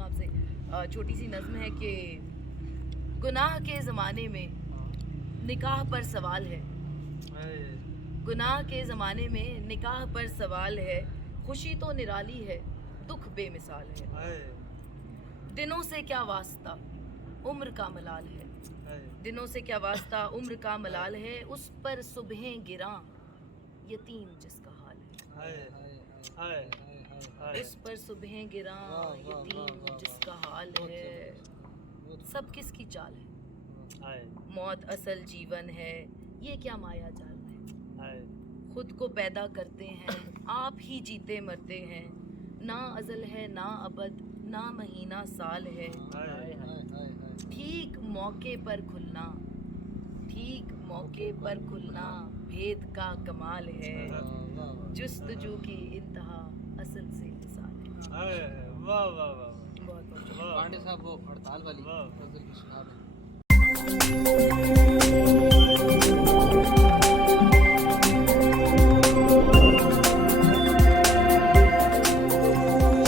हूँ आपसे। छोटी सी नज़्म है कि गुनाह के ज़माने में निकाह पर सवाल है, गुनाह के ज़माने में निकाह पर सवाल है, खुशी तो निराली है, दुख बेमिसाल है। दिनों से क्या वास्ता उम्र का मलाल है, दिनों से क्या वास्ता उम्र का मलाल है, उस पर सुबहें गिरां यतीम जिसका हाल है, उस पर सुबहें गिरां यतीम जिसका हाल है। सब किसकी चाल है, मौत असल जीवन है, ये क्या माया जाल है। खुद को पैदा करते हैं, आप ही जीते मरते हैं, ना अज़ल है ना अबद ना महीना साल है। ठीक मौके पर खुलना, ठीक मौके पर खुलना भेद का कमाल है, जुस्तजू की इंतहा असल से मिसाल है। वाह वाह वाह बहुत बहुत वाह पांडे साहब वो हड़ताल वाली गजल की शिकार है।